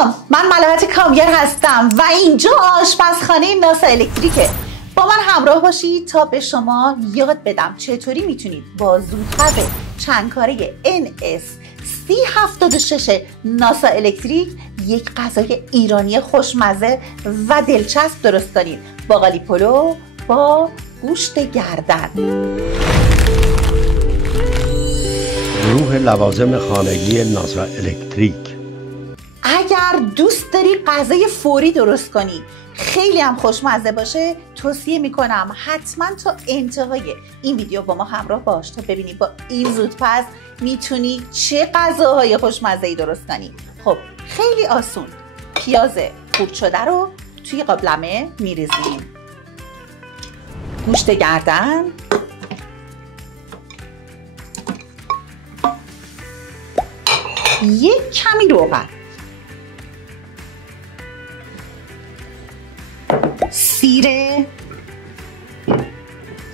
سلام، من ملاحت کامگر هستم و اینجا آشپزخانه ناسا الکتریکه. با من همراه باشید تا به شما یاد بدم چطوری میتونید با زودپز چند کاره NS3076 ناسا الکتریک یک غذای ایرانی خوشمزه و دلچسب درست کنید. باقالی پلو با گوشت گردن. گروه لوازم خانگی ناسا الکتریک. اگر دوست داری غذای فوری درست کنی خیلی هم خوشمزه باشه، توصیه میکنم حتما تا انتهای این ویدیو با ما همراه باش تا ببینی با این زودپز میتونی چه غذاهای خوشمزه‌ای درست کنی. خب خیلی آسون. پیاز خورد شده رو توی قابلمه میریزیم، گوشت گردن، یک کمی روغن، سیر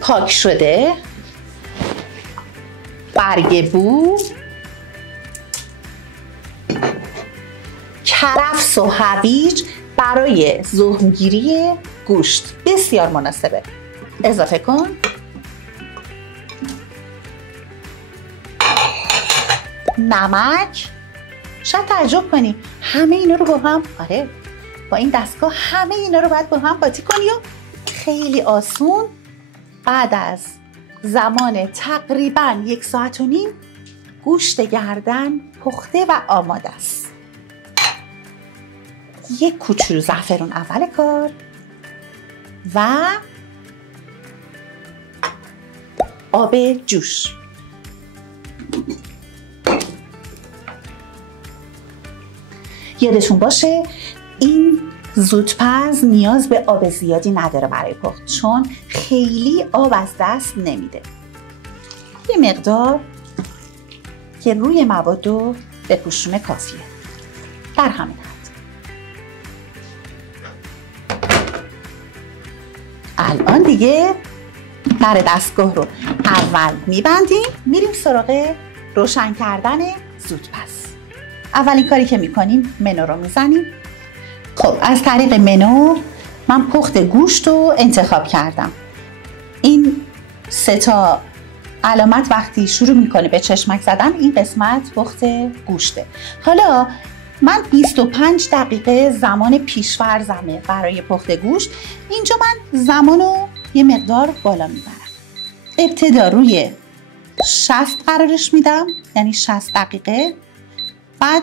پاک شده، برگ بو، کرفس و هویج برای ذوب‌گیری گوشت بسیار مناسبه. اضافه کن. نمک. شاید تعجب کنی همه اینا رو با هم، آره با این دستگاه همه اینا رو باید با هم قاطی کنی و خیلی آسون بعد از زمان تقریبا 1.5 ساعت گوشت گردن پخته و آماده است. یک کوچولو زعفران اول کار و آب جوش. یادتون باشه این زودپز نیاز به آب زیادی نداره برای پخت، چون خیلی آب از دست نمیده. یه مقدار که روی مواد رو بپوشونه کافیه. در همین حد. الان دیگه در دستگاه رو اول میبندیم، میریم سراغ روشن کردن زودپز. اولین کاری که میکنیم منو رو میزنیم. خب از طریق منو من پخت گوشت رو انتخاب کردم. این 3 تا علامت وقتی شروع میکنه به چشمک زدن این قسمت پخت گوشته. حالا من 25 دقیقه زمان پیش‌فرضمه برای پخت گوشت. اینجا من زمان رو یه مقدار بالا میبرم. ابتدا روی 60 قرارش میدم، یعنی 60 دقیقه. بعد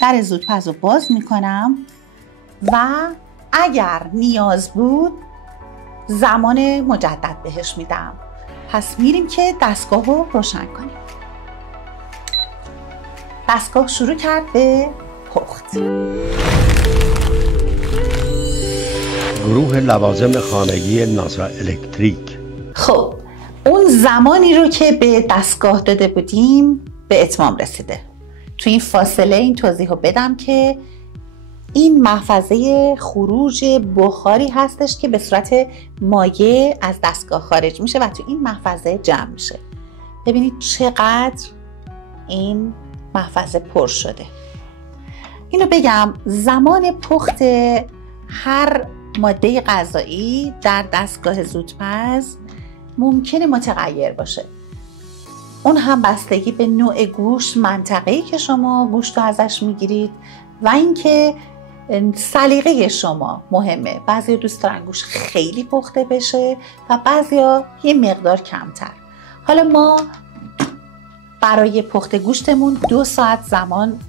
در زودپز رو باز میکنم و اگر نیاز بود زمان مجدد بهش میدم. پس میریم که دستگاه رو روشن کنیم. دستگاه شروع کرد به پخت. گروه لوازم خانگی ناسا الکتریک. خب اون زمانی رو که به دستگاه داده بودیم به اتمام رسیده. تو این فاصله این توضیح رو بدم که این محفظه خروج بخاری هستش که به صورت مایع از دستگاه خارج میشه و تو این محفظه جمع میشه. ببینید چقدر این محفظه پر شده. اینو بگم زمان پخت هر ماده غذایی در دستگاه زودپز ممکنه متغیر باشه. اون هم بستگی به نوع گوشت، منطقه‌ای که شما گوشت رو ازش میگیرید و اینکه سلیقه شما مهمه. بعضیا دوست دارن گوشت خیلی پخته بشه و بعضیا یه مقدار کمتر. حالا ما برای پخت گوشتمون 2 ساعت زمان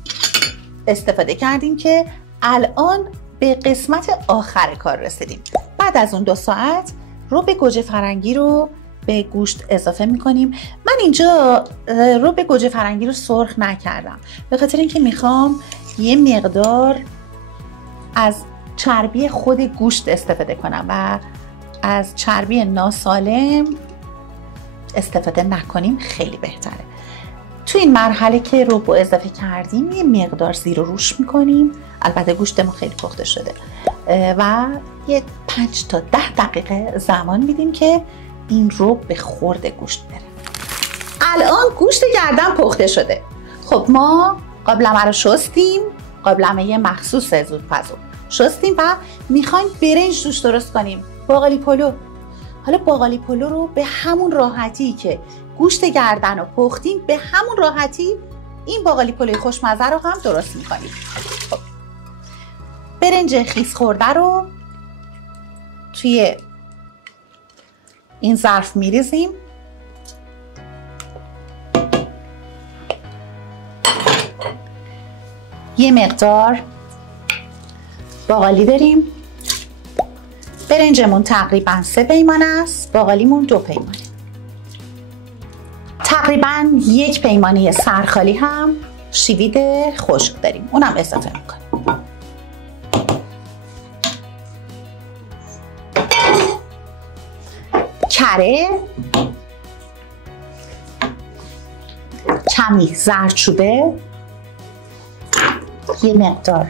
استفاده کردیم که الان به قسمت آخر کار رسیدیم. بعد از اون 2 ساعت رب گوجه فرنگی رو به گوشت اضافه میکنیم. من اینجا رب گوجه فرنگی رو سرخ نکردم به خاطر اینکه میخوام یه مقدار از چربی خود گوشت استفاده کنم و از چربی ناسالم استفاده نکنیم خیلی بهتره. تو این مرحله که رب رو اضافه کردیم یه مقدار زیر و روش میکنیم. البته گوشت ما خیلی پخته شده و یه 5 تا 10 دقیقه زمان میدیم که این رب به خورد گوشت بره. الان گوشت گردن پخته شده. خب ما قابلمه رو شستیم، قابلمه مخصوص زودپزو شستیم و میخوایم برنج توش درست کنیم، باقالی پلو. حالا باقالی پلو رو به همون راحتی که گوشت گردن رو پختیم، به همون راحتی این باقالی پلوی خوشمزه رو هم درست میکنیم. خب. برنج خیس خورده رو توی این ظرف میریزیم. یه مقدار باقالی داریم. برنجمون تقریبا 3 پیمانه است، باقالیمون 2 پیمانه. تقریبا 1 پیمانه سرخالی هم شیوید خشک داریم، اونم اضافه میکنیم. کره، کمی زردچوبه، یه مقدار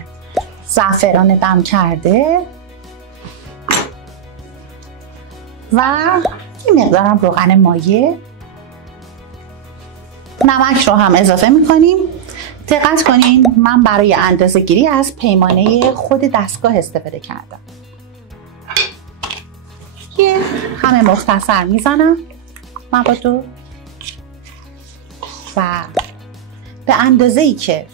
زعفران دم کرده و یه مقدارم روغن مایه. نمک رو هم اضافه میکنیم. دقت کنین من برای اندازه گیری از پیمانه خود دستگاه استفاده کردم. یه همه مختصر میزنم موادو و به اندازه‌ای که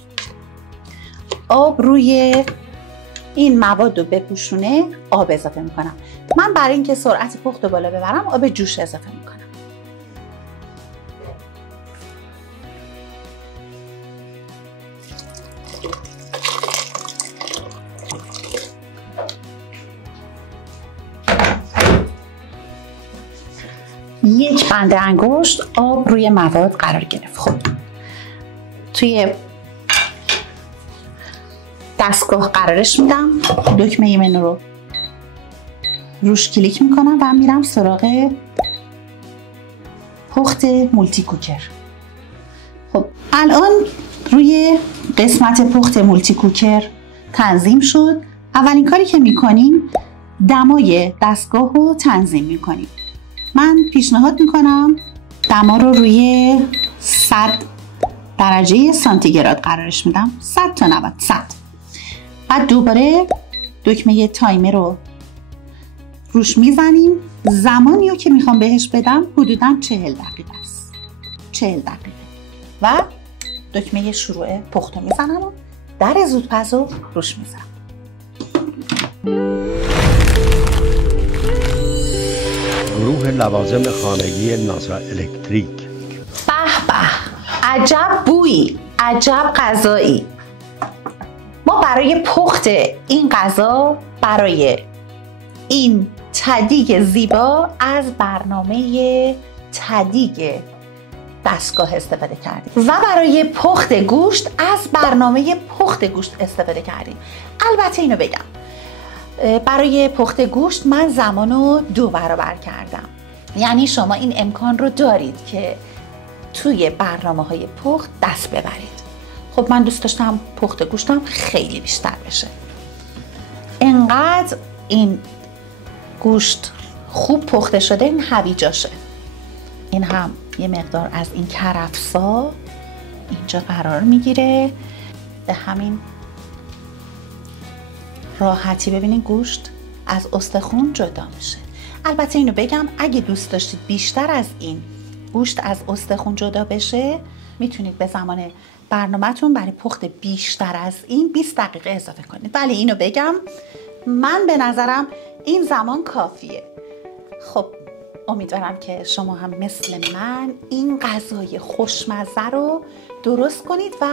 آب روی این مواد رو بپوشونه آب اضافه میکنم. من برای اینکه سرعت پخت رو بالا ببرم آب جوش اضافه میکنم. یک بند انگشت آب روی مواد قرار گرفت. خب توی دستگاه قرارش میدم، دکمه منو رو روش کلیک میکنم و میرم سراغ پخت مولتی کوکر. خب الان روی قسمت پخت مولتی کوکر تنظیم شد. اولین کاری که میکنیم دمای دستگاه رو تنظیم میکنیم. من پیشنهاد میکنم دما رو روی 100 درجه سانتیگراد قرارش میدم، 100 تا 90 100. بعد دوباره دکمه تایمر رو روش میزنیم. زمانی رو که میخوام بهش بدم حدوداً 40 دقیقه است. 40 دقیقه و دکمه شروع پخت رو میزنم و در زودپزو روش میزنم. گروه لوازم خانگی ناسا الکتریک. به به، عجب بویی، عجب غذایی. ما برای پخت این غذا، برای این تدیگ زیبا از برنامه تدیگ دستگاه استفاده کردیم و برای پخت گوشت از برنامه پخت گوشت استفاده کردیم. البته اینو بگم برای پخت گوشت من زمانو 2 برابر کردم. یعنی شما این امکان رو دارید که توی برنامه‌های پخت دست ببرید. خب من دوست داشتم پخت گوشتم خیلی بیشتر بشه. انقدر این گوشت خوب پخته شده، این هویجاشه. این هم یه مقدار از این کرفسا اینجا قرار میگیره. به همین راحتی ببینین گوشت از استخون جدا میشه. البته اینو بگم اگه دوست داشتید بیشتر از این گوشت از استخون جدا بشه میتونید به زمان برنامه‌تون برای پخت بیشتر از این 20 دقیقه اضافه کنید. ولی اینو بگم من به نظرم این زمان کافیه. خب امیدوارم که شما هم مثل من این غذای خوشمزه رو درست کنید و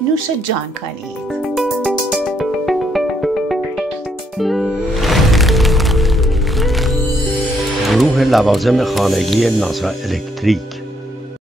نوش جان کنید. گروه لوازم خانگی ناسا الکتریک.